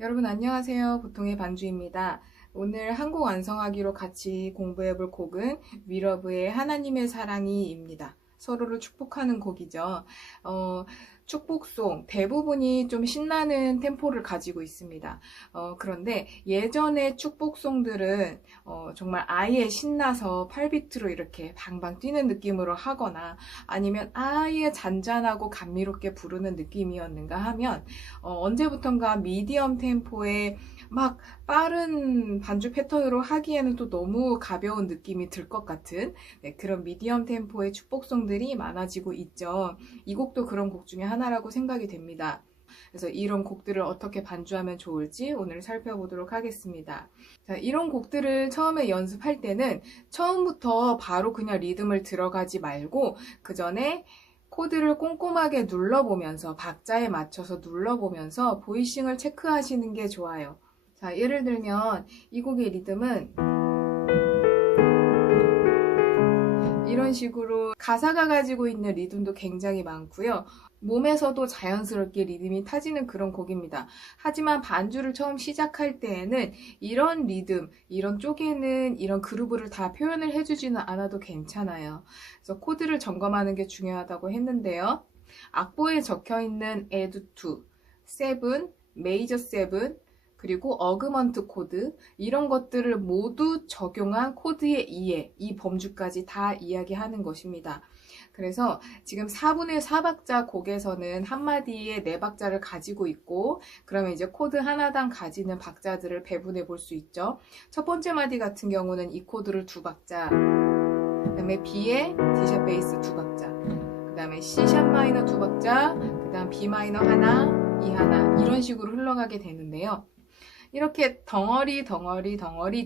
여러분 안녕하세요. 보통의 반주입니다. 오늘 한 곡 완성하기로 같이 공부해 볼 곡은 위러브의 하나님의 사랑이입니다. 서로를 축복하는 곡이죠. 축복송 대부분이 좀 신나는 템포를 가지고 있습니다. 그런데 예전의 축복송들은 정말 아예 신나서 8비트로 이렇게 방방 뛰는 느낌으로 하거나 아니면 아예 잔잔하고 감미롭게 부르는 느낌이었는가 하면 언제부턴가 미디엄 템포의 막 빠른 반주 패턴으로 하기에는 또 너무 가벼운 느낌이 들 것 같은 그런 미디엄 템포의 축복송들이 많아지고 있죠. 이 곡도 그런 곡 중에 하나라고 생각이 됩니다. 그래서 이런 곡들을 어떻게 반주하면 좋을지 오늘 살펴보도록 하겠습니다. 자, 이런 곡들을 처음에 연습할 때는 처음부터 바로 그냥 리듬을 들어가지 말고 그 전에 코드를 꼼꼼하게 눌러보면서 박자에 맞춰서 눌러보면서 보이싱을 체크하시는 게 좋아요. 자, 예를 들면 이 곡의 리듬은 이런 식으로 가사가 가지고 있는 리듬도 굉장히 많고요. 몸에서도 자연스럽게 리듬이 타지는 그런 곡입니다. 하지만 반주를 처음 시작할 때에는 이런 리듬, 이런 쪽에는 이런 그루브를 다 표현을 해주지는 않아도 괜찮아요. 그래서 코드를 점검하는 게 중요하다고 했는데요. 악보에 적혀있는 add to, 7, 메이저 7, 그리고 어그먼트 코드 이런 것들을 모두 적용한 코드의 이해, 이 범주까지 다 이야기하는 것입니다. 그래서 지금 4분의 4박자 곡에서는 한 마디에 4박자를 가지고 있고 그러면 이제 코드 하나당 가지는 박자들을 배분해 볼 수 있죠. 첫 번째 마디 같은 경우는 이 코드를 2박자, 그 다음에 B에 D샵 베이스 2박자, 그 다음에 C샵 마이너 2박자, 그 다음 B 마이너 하나, E 하나 이런 식으로 흘러가게 되는데요. 이렇게 덩어리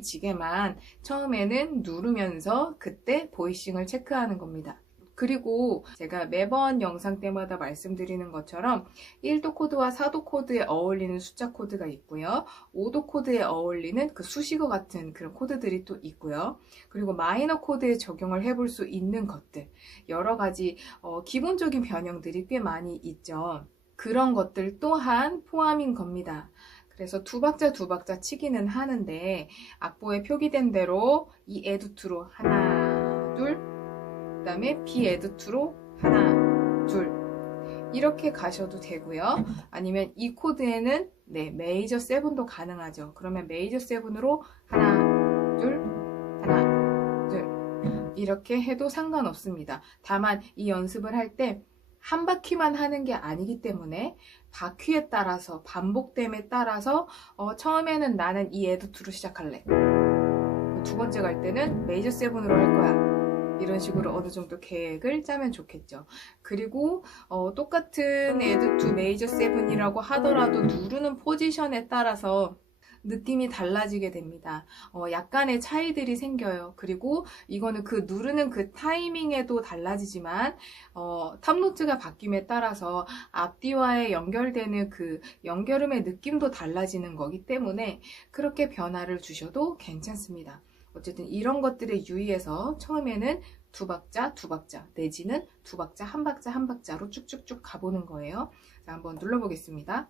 지게만 처음에는 누르면서 그때 보이싱을 체크하는 겁니다. 그리고 제가 매번 영상 때마다 말씀드리는 것처럼 1도 코드와 4도 코드에 어울리는 숫자 코드가 있고요. 5도 코드에 어울리는 그 수식어 같은 그런 코드들이 또 있고요. 그리고 마이너 코드에 적용을 해볼 수 있는 것들 여러 가지 기본적인 변형들이 꽤 많이 있죠. 그런 것들 또한 포함인 겁니다. 그래서 2박자 치기는 하는데 악보에 표기된 대로 이 에두투로 하나 둘, 그 다음에 B 에두투로 하나 둘 이렇게 가셔도 되고요. 아니면 이 코드에는 메이저 7도 가능하죠. 그러면 메이저 7으로 하나 둘 하나 둘 이렇게 해도 상관없습니다. 다만 이 연습을 할 때 한 바퀴만 하는 게 아니기 때문에 바퀴에 따라서 반복됨에 따라서 처음에는 나는 이 에두투로 시작할래. 두 번째 갈 때는 메이저 7으로 할 거야. 이런 식으로 어느 정도 계획을 짜면 좋겠죠. 그리고 똑같은 에두투 메이저 7이라고 하더라도 누르는 포지션에 따라서 느낌이 달라지게 됩니다. 약간의 차이들이 생겨요. 그리고 이거는 그 누르는 그 타이밍에도 달라지지만 탑노트가 바뀜에 따라서 앞뒤와의 연결되는 그 연결음의 느낌도 달라지는 거기 때문에 그렇게 변화를 주셔도 괜찮습니다. 어쨌든 이런 것들에 유의해서 처음에는 2박자 내지는 2박자, 1박자, 1박자로 쭉쭉쭉 가보는 거예요. 자, 한번 눌러보겠습니다.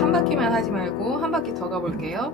한 바퀴만 하지 말고 한 바퀴 더 가볼게요.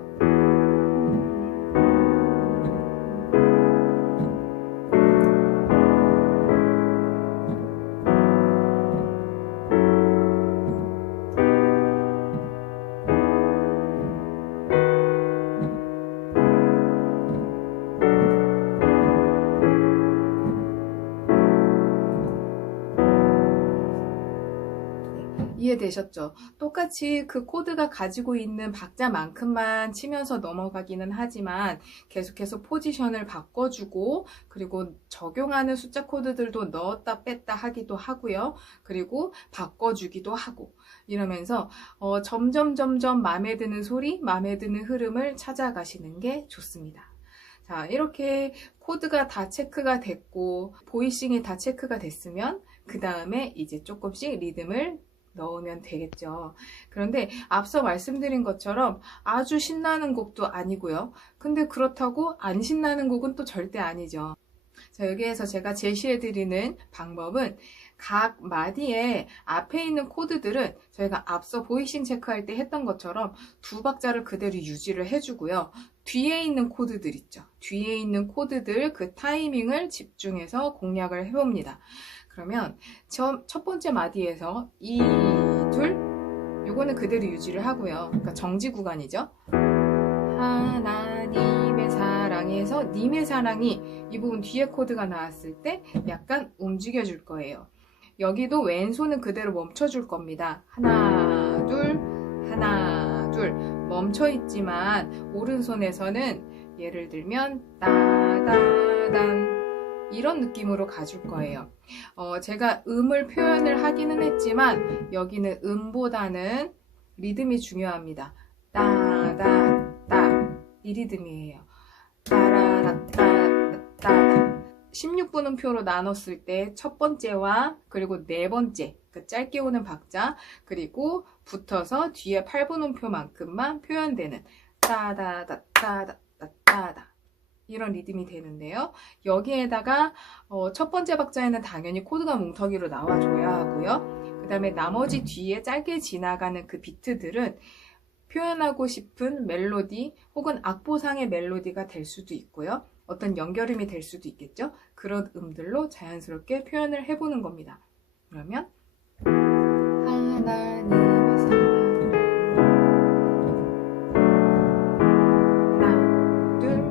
이해되셨죠? 똑같이 그 코드가 가지고 있는 박자만큼만 치면서 넘어가기는 하지만 계속해서 포지션을 바꿔주고 그리고 적용하는 숫자 코드들도 넣었다 뺐다 하기도 하고요. 그리고 바꿔주기도 하고 이러면서 점점 마음에 드는 소리, 마음에 드는 흐름을 찾아가시는 게 좋습니다. 자, 이렇게 코드가 다 체크가 됐고 보이싱이 다 체크가 됐으면 그 다음에 이제 조금씩 리듬을 넣으면 되겠죠. 그런데 앞서 말씀드린 것처럼 아주 신나는 곡도 아니고요. 근데 그렇다고 안 신나는 곡은 또 절대 아니죠. 자, 여기에서 제가 제시해드리는 방법은 각 마디에 앞에 있는 코드들은 저희가 앞서 보이싱 체크할 때 했던 것처럼 두 박자를 그대로 유지를 해주고요. 뒤에 있는 코드들 있죠. 뒤에 있는 코드들 그 타이밍을 집중해서 공략을 해봅니다. 그러면 첫 번째 마디에서 이, 둘, 요거는 그대로 유지를 하고요. 그러니까 정지 구간이죠. 하나님의 사랑에서 님의 사랑이 이 부분 뒤에 코드가 나왔을 때 약간 움직여 줄 거예요. 여기도 왼손은 그대로 멈춰 줄 겁니다. 하나, 둘 멈춰 있지만 오른손에서는 예를 들면 따다단 이런 느낌으로 가줄 거예요. 제가 음을 표현을 하기는 했지만 여기는 음보다는 리듬이 중요합니다. 따다따 이 리듬이에요. 따라라따따다 16분음표로 나눴을 때 첫 번째와 그리고 네 번째 그 짧게 오는 박자 그리고 붙어서 뒤에 8분음표만큼만 표현되는 따다다따다따다 이런 리듬이 되는데요. 여기에다가 첫 번째 박자에는 당연히 코드가 뭉텅이로 나와줘야 하고요. 그 다음에 나머지 뒤에 짧게 지나가는 그 비트들은 표현하고 싶은 멜로디 혹은 악보상의 멜로디가 될 수도 있고요. 어떤 연결음이 될 수도 있겠죠. 그런 음들로 자연스럽게 표현을 해보는 겁니다. 그러면 하나님의 사랑 하나 둘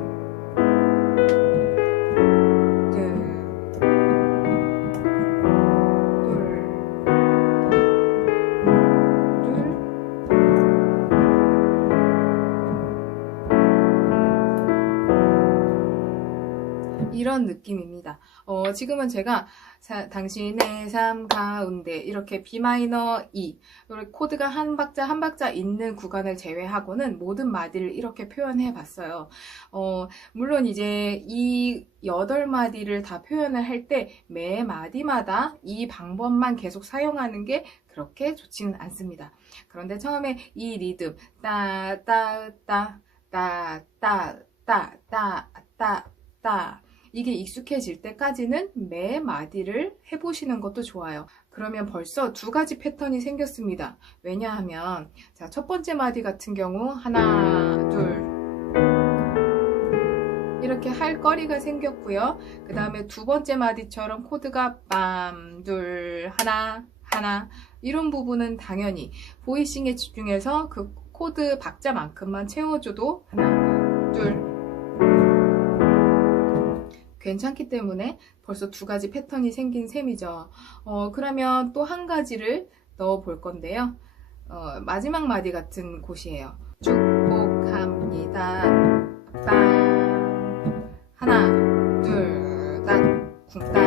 이런 느낌입니다. 지금은 제가 당신의 삶 가운데 이렇게 B 마이너 E 이렇게 코드가 한 박자 한 박자 있는 구간을 제외하고는 모든 마디를 이렇게 표현해 봤어요. 물론 이제 이 8마디를 다 표현을 할 때 매 마디마다 이 방법만 계속 사용하는 게 그렇게 좋지는 않습니다. 그런데 처음에 이 리듬 따 이게 익숙해질 때까지는 매 마디를 해보시는 것도 좋아요. 그러면 벌써 두 가지 패턴이 생겼습니다. 왜냐하면 자, 첫 번째 마디 같은 경우 하나, 둘 이렇게 할 거리가 생겼고요. 그 다음에 두 번째 마디처럼 코드가 빰, 둘, 하나, 하나 이런 부분은 당연히 보이싱에 집중해서 그 코드 박자만큼만 채워줘도 하나, 둘 괜찮기 때문에 벌써 두 가지 패턴이 생긴 셈이죠. 그러면 또 한 가지를 넣어 볼 건데요. 마지막 마디 같은 곳이에요. 축복합니다. 빵 하나 둘 쿵따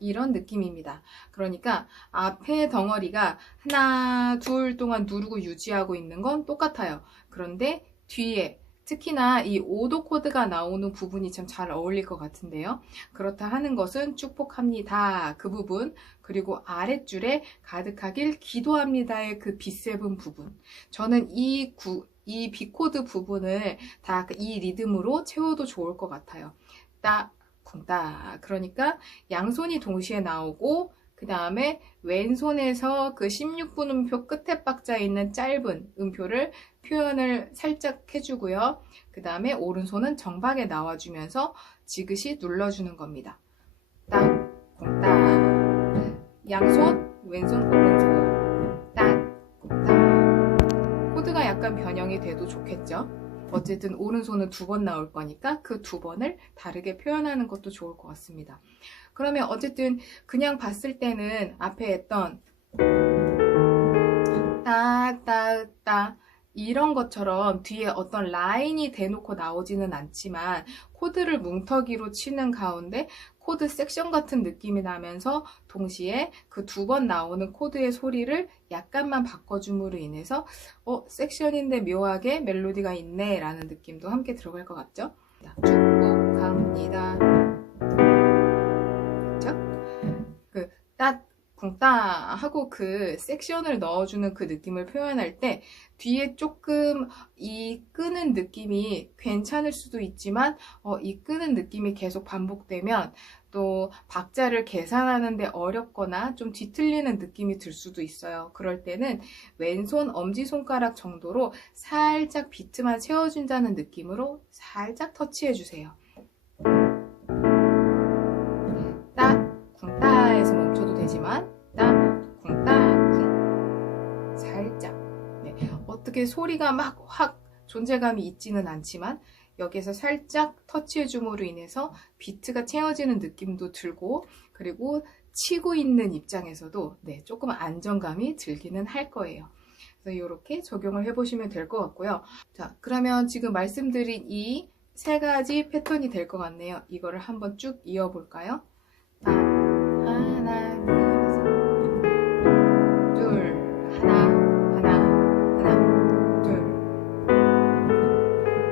이런 느낌입니다. 그러니까 앞에 덩어리가 하나 둘 동안 누르고 유지하고 있는 건 똑같아요. 그런데 뒤에 특히나 이 5도 코드가 나오는 부분이 참 잘 어울릴 것 같은데요. 그렇다 하는 것은 축복합니다. 그 부분 그리고 아랫줄에 가득하길 기도합니다의 그 B7 부분. 저는 이 B코드 부분을 다 이 리듬으로 채워도 좋을 것 같아요. 따, 쿵따. 그러니까 양손이 동시에 나오고 그 다음에 왼손에서 그 16분음표 끝에 박자 있는 짧은 음표를 표현을 살짝 해주고요. 그 다음에 오른손은 정박에 나와주면서 지그시 눌러주는 겁니다. 딱, 딱. 양손, 왼손, 오른손. 딱, 딱. 코드가 약간 변형이 돼도 좋겠죠. 어쨌든 오른손은 2번 나올 거니까 그 2번을 다르게 표현하는 것도 좋을 것 같습니다. 그러면 어쨌든 그냥 봤을 때는 앞에 했던 따따따 이런 것처럼 뒤에 어떤 라인이 대놓고 나오지는 않지만 코드를 뭉터기로 치는 가운데 코드 섹션 같은 느낌이 나면서 동시에 그 2번 나오는 코드의 소리를 약간만 바꿔줌으로 인해서 섹션인데 묘하게 멜로디가 있네 라는 느낌도 함께 들어갈 것 같죠? 축복합니다. 그쵸? 그 따, 쿵따 하고 그 섹션을 넣어주는 그 느낌을 표현할 때 뒤에 조금 이 끄는 느낌이 괜찮을 수도 있지만 이 끄는 느낌이 계속 반복되면 또 박자를 계산하는데 어렵거나 좀 뒤틀리는 느낌이 들 수도 있어요. 그럴 때는 왼손 엄지손가락 정도로 살짝 비트만 채워준다는 느낌으로 살짝 터치해주세요. 따, 쿵따에서 멈춰도 되지만 따, 쿵따, 쿵 살짝. 네, 어떻게 소리가 막 확 존재감이 있지는 않지만 여기서 살짝 터치해줌으로 인해서 비트가 채워지는 느낌도 들고 그리고 치고 있는 입장에서도 네, 조금 안정감이 들기는 할 거예요. 그래서 이렇게 적용을 해보시면 될 것 같고요. 자, 그러면 지금 말씀드린 이 세 가지 패턴이 될 것 같네요. 이거를 한번 쭉 이어볼까요? 하나, 둘, 하나, 하나, 하나, 둘.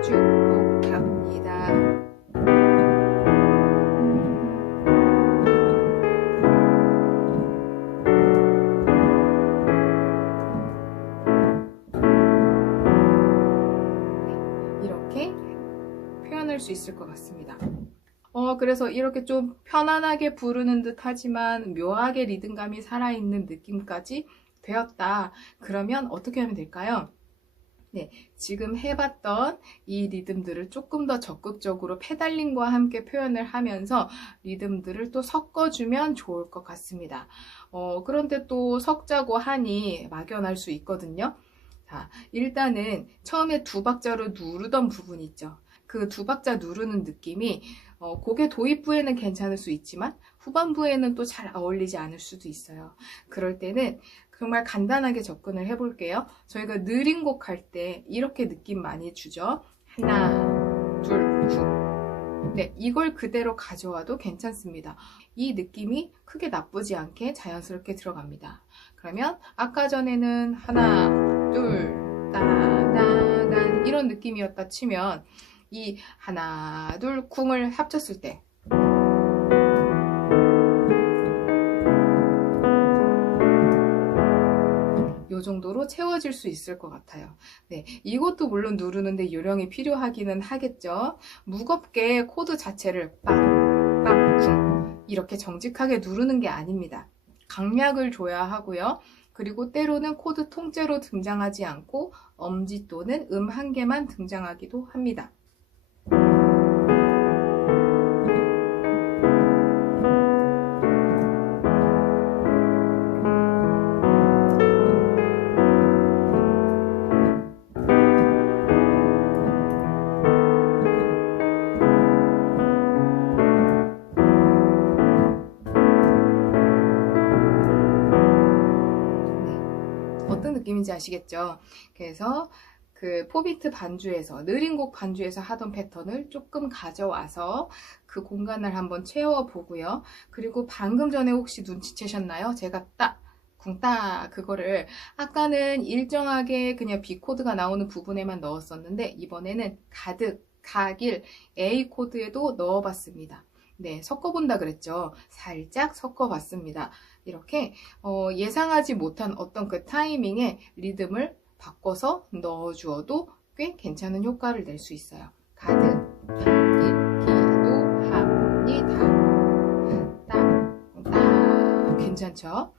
축복합니다. 네, 이렇게 표현할 수 있을 것 같습니다. 그래서 이렇게 좀 편안하게 부르는 듯 하지만 묘하게 리듬감이 살아있는 느낌까지 되었다. 그러면 어떻게 하면 될까요? 네, 지금 해봤던 이 리듬들을 조금 더 적극적으로 페달링과 함께 표현을 하면서 리듬들을 또 섞어주면 좋을 것 같습니다. 그런데 또 섞자고 하니 막연할 수 있거든요. 자, 일단은 처음에 두 박자로 누르던 부분 있죠. 그 두 박자 누르는 느낌이 곡의 도입부에는 괜찮을 수 있지만 후반부에는 또 잘 어울리지 않을 수도 있어요. 그럴 때는 정말 간단하게 접근을 해볼게요. 저희가 느린 곡 할 때 이렇게 느낌 많이 주죠. 하나, 둘, 쿵. 네, 이걸 그대로 가져와도 괜찮습니다. 이 느낌이 크게 나쁘지 않게 자연스럽게 들어갑니다. 그러면 아까 전에는 하나, 둘, 따다단 이런 느낌이었다 치면 이 하나, 둘, 쿵을 합쳤을 때 이 정도로 채워질 수 있을 것 같아요. 네, 이것도 물론 누르는데 요령이 필요하기는 하겠죠. 무겁게 코드 자체를 빵, 빵, 쿵 이렇게 정직하게 누르는 게 아닙니다. 강약을 줘야 하고요. 그리고 때로는 코드 통째로 등장하지 않고 엄지 또는 한 개만 등장하기도 합니다. 어떤 느낌인지 아시겠죠? 그래서 그 포비트 반주에서 느린 곡 반주에서 하던 패턴을 조금 가져와서 그 공간을 한번 채워보고요. 그리고 방금 전에 혹시 눈치채셨나요? 제가 따, 쿵따 그거를 아까는 일정하게 그냥 B 코드가 나오는 부분에만 넣었었는데 이번에는 가득, 가길, A 코드에도 넣어봤습니다. 네, 섞어본다 그랬죠. 살짝 섞어봤습니다. 이렇게 예상하지 못한 어떤 그 타이밍에 리듬을 바꿔서 넣어주어도 꽤 괜찮은 효과를 낼 수 있어요. 가득, 가길, 기도합니다. 따, 괜찮죠?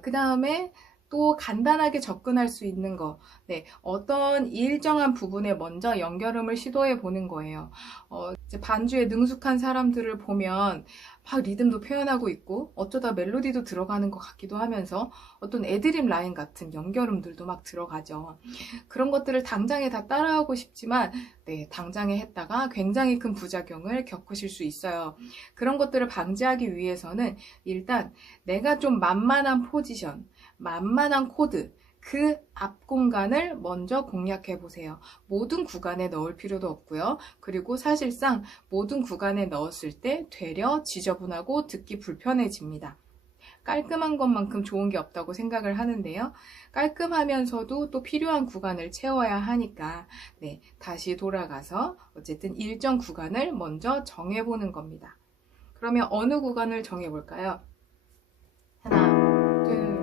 그 다음에 또 간단하게 접근할 수 있는 거, 네, 어떤 일정한 부분에 먼저 연결음을 시도해 보는 거예요. 이제 반주에 능숙한 사람들을 보면 막 리듬도 표현하고 있고 어쩌다 멜로디도 들어가는 것 같기도 하면서 어떤 애드립 라인 같은 연결음들도 막 들어가죠. 그런 것들을 당장에 다 따라하고 싶지만 네, 당장에 했다가 굉장히 큰 부작용을 겪으실 수 있어요. 그런 것들을 방지하기 위해서는 일단 내가 좀 만만한 포지션, 만만한 코드, 그 앞 공간을 먼저 공략해 보세요. 모든 구간에 넣을 필요도 없고요. 그리고 사실상 모든 구간에 넣었을 때 되려 지저분하고 듣기 불편해집니다. 깔끔한 것만큼 좋은 게 없다고 생각을 하는데요. 깔끔하면서도 또 필요한 구간을 채워야 하니까 네, 다시 돌아가서 어쨌든 일정 구간을 먼저 정해보는 겁니다. 그러면 어느 구간을 정해볼까요? 하나, 둘,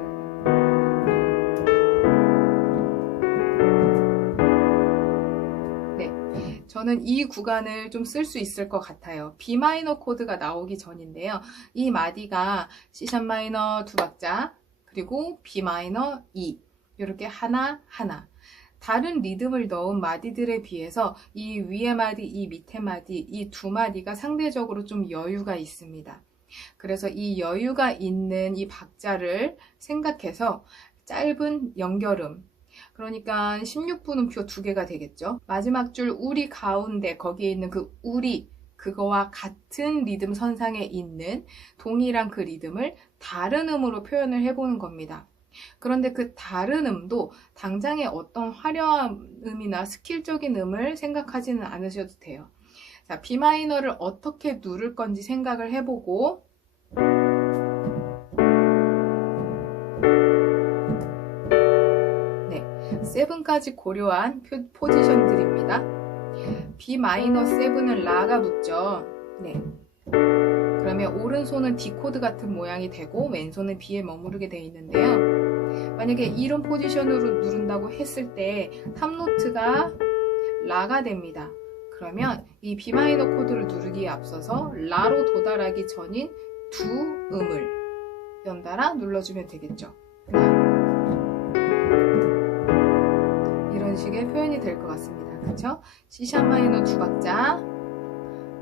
저는 이 구간을 좀 쓸 수 있을 것 같아요. B 마이너 코드가 나오기 전인데요. 이 마디가 C샵 마이너 두 박자, 그리고 B 마이너 2 이렇게 하나 하나. 다른 리듬을 넣은 마디들에 비해서 이 위에 마디, 이 밑에 마디, 이 두 마디가 상대적으로 좀 여유가 있습니다. 그래서 이 여유가 있는 이 박자를 생각해서 짧은 연결음, 그러니까 16분음표 두 개가 되겠죠. 마지막 줄 우리 가운데 거기에 있는 그 우리, 그거와 같은 리듬 선상에 있는 동일한 그 리듬을 다른 음으로 표현을 해보는 겁니다. 그런데 그 다른 음도 당장의 어떤 화려한 음이나 스킬적인 음을 생각하지는 않으셔도 돼요. 자, B 마이너를 어떻게 누를 건지 생각을 해보고, 네, 7까지 고려한 포지션들입니다. B 마이너 7은 라가 붙죠. 네. 그러면 오른손은 D 코드 같은 모양이 되고 왼손은 B에 머무르게 되어 있는데요. 만약에 이런 포지션으로 누른다고 했을 때 탑노트가 라가 됩니다. 그러면 이 B 마이너 코드를 누르기에 앞서서 라로 도달하기 전인 두 음을 연달아 눌러주면 되겠죠. 이런 식의 표현이 될 것 같습니다. 그쵸? C샵 마이너 두 박자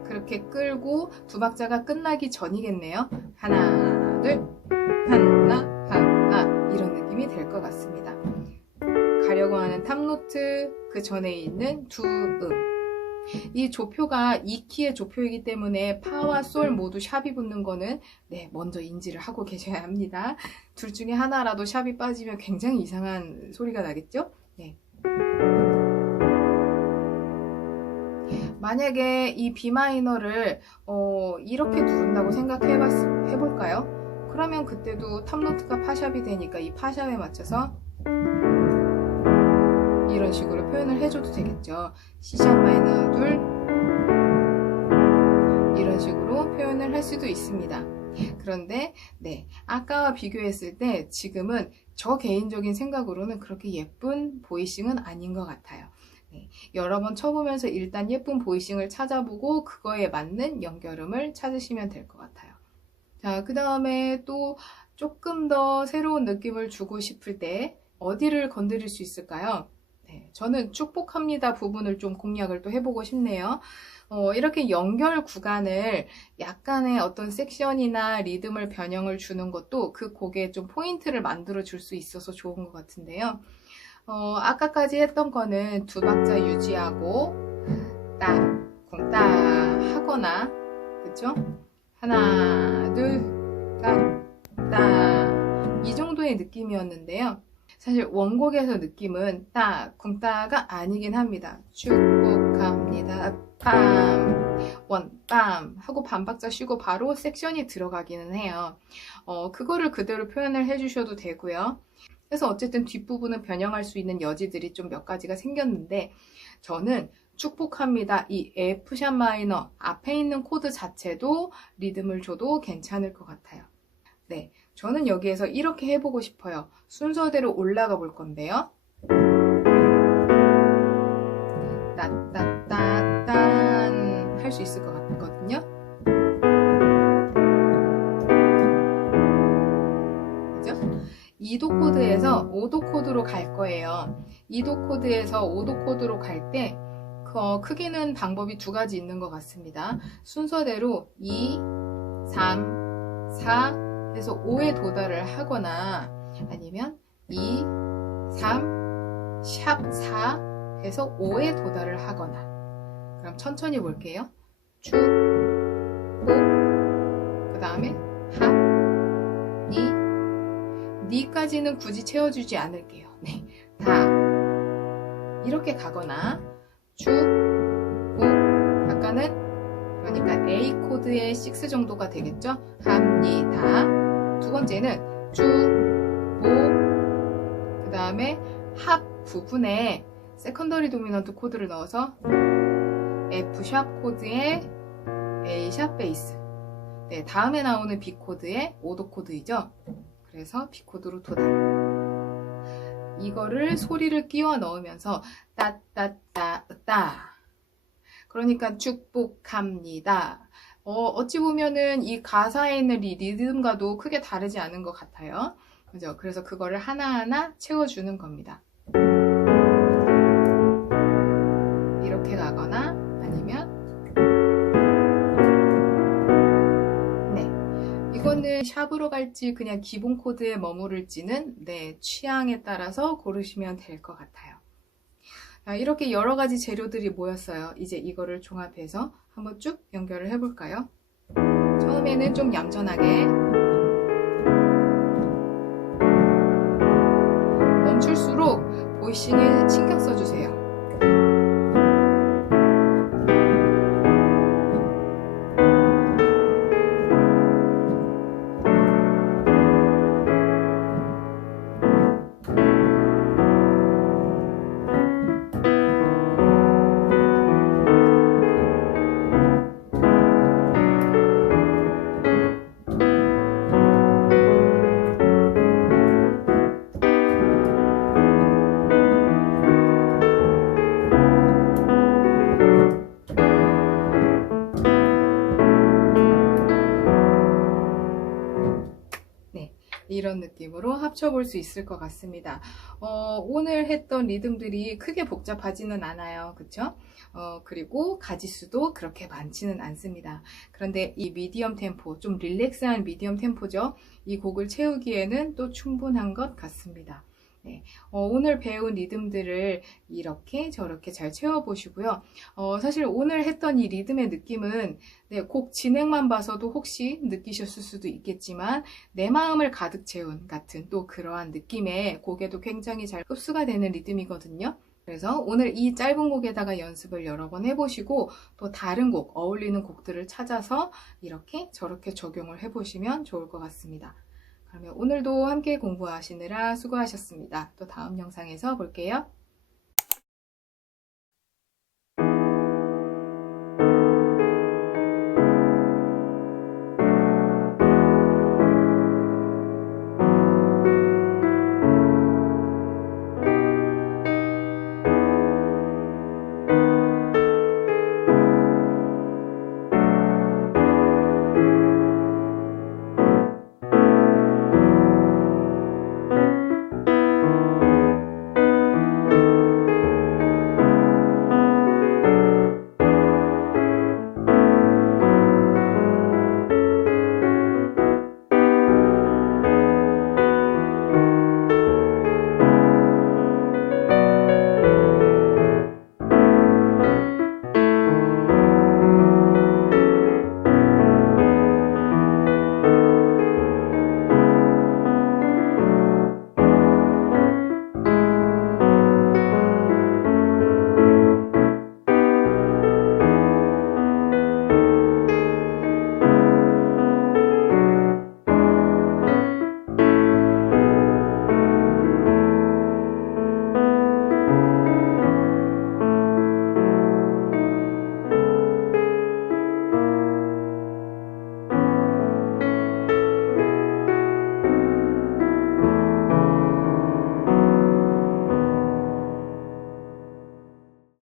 그렇게 끌고 두 박자가 끝나기 전이겠네요. 하나, 둘, 하나, 하나 이런 느낌이 될 것 같습니다. 가려고 하는 탑노트 그 전에 있는 두 음. 이 조표가 2키의 조표이기 때문에 파와 솔 모두 샵이 붙는 거는 네, 먼저 인지를 하고 계셔야 합니다. 둘 중에 하나라도 샵이 빠지면 굉장히 이상한 소리가 나겠죠? 네. 만약에 이 B 마이너를 이렇게 누른다고 생각해 볼까요? 그러면 그때도 탑노트가 파샵이 되니까 이 파샵에 맞춰서 이런 식으로 표현을 해줘도 되겠죠. C샵 마이너 둘 이런 식으로 표현을 할 수도 있습니다. 그런데 네, 아까와 비교했을 때 지금은 저 개인적인 생각으로는 그렇게 예쁜 보이싱은 아닌 것 같아요. 네, 여러 번 쳐보면서 일단 예쁜 보이싱을 찾아보고 그거에 맞는 연결음을 찾으시면 될 것 같아요. 자, 그 다음에 또 조금 더 새로운 느낌을 주고 싶을 때 어디를 건드릴 수 있을까요? 네, 저는 축복합니다 부분을 좀 공략을 또 해보고 싶네요. 이렇게 연결 구간을 약간의 어떤 섹션이나 리듬을 변형을 주는 것도 그 곡에 좀 포인트를 만들어 줄 수 있어서 좋은 것 같은데요. 아까까지 했던 거는 두 박자 유지하고 따, 쿵, 따 하거나 그쵸? 하나, 둘, 따 이 정도의 느낌이었는데요. 사실 원곡에서 느낌은 따, 쿵, 따가 아니긴 합니다. 축복합니다. 빰, 원, 빰 하고 반박자 쉬고 바로 섹션이 들어가기는 해요. 그거를 그대로 표현을 해주셔도 되고요. 그래서 어쨌든 뒷부분은 변형할 수 있는 여지들이 좀 몇 가지가 생겼는데 저는 축복합니다. 이 F샵 마이너 앞에 있는 코드 자체도 리듬을 줘도 괜찮을 것 같아요. 네, 저는 여기에서 이렇게 해보고 싶어요. 순서대로 올라가 볼 건데요. 따따따딴 할 수 있을 것 같거든요. 그죠? 2도 코드에서 5도 코드로 갈 거예요. 2도 코드에서 5도 코드로 갈 때 크기는 방법이 두 가지 있는 것 같습니다. 순서대로 2, 3, 4 해서 5에 도달을 하거나 아니면 2, 3, 샵 4 해서 5에 도달을 하거나 그럼 천천히 볼게요. 축, 복, 그 다음에 합, 니, 니까지는 굳이 채워주지 않을게요. 네, 다 이렇게 가거나 축, 복, 아까는 그러니까 A 코드의 6 정도가 되겠죠? 합니다. 두 번째는 주, 모, 그 다음에 합 부분에 세컨더리 도미넌트 코드를 넣어서 F 샵 코드에 A 샵 베이스. 네, 다음에 나오는 B 코드의 오도 코드이죠. 그래서 B 코드로 도달. 이거를 소리를 끼워 넣으면서 따따따따. 그러니까 축복합니다. 어찌 보면은 이 가사에 있는 리듬과도 크게 다르지 않은 것 같아요. 그죠? 그래서 그거를 하나하나 채워주는 겁니다. 이렇게 가거나 아니면 네, 이거는 샵으로 갈지 그냥 기본 코드에 머무를지는 네, 취향에 따라서 고르시면 될 것 같아요. 이렇게 여러 가지 재료들이 모였어요. 이제 이거를 종합해서 한번 쭉 연결을 해볼까요? 처음에는 좀 얌전하게 멈출수록 보이싱에 신경 써주세요. 이런 느낌으로 합쳐볼 수 있을 것 같습니다. 오늘 했던 리듬들이 크게 복잡하지는 않아요. 그쵸? 그리고 가지수도 그렇게 많지는 않습니다. 그런데 이 미디엄 템포, 좀 릴렉스한 미디엄 템포죠. 이 곡을 채우기에는 또 충분한 것 같습니다. 네, 오늘 배운 리듬들을 이렇게 저렇게 잘 채워보시고요. 사실 오늘 했던 이 리듬의 느낌은 네, 곡 진행만 봐서도 혹시 느끼셨을 수도 있겠지만 내 마음을 가득 채운 같은 또 그러한 느낌의 곡에도 굉장히 잘 흡수가 되는 리듬이거든요. 그래서 오늘 이 짧은 곡에다가 연습을 여러 번 해보시고 또 다른 곡, 어울리는 곡들을 찾아서 이렇게 저렇게 적용을 해보시면 좋을 것 같습니다. 그러면 오늘도 함께 공부하시느라 수고하셨습니다. 또 다음 영상에서 볼게요.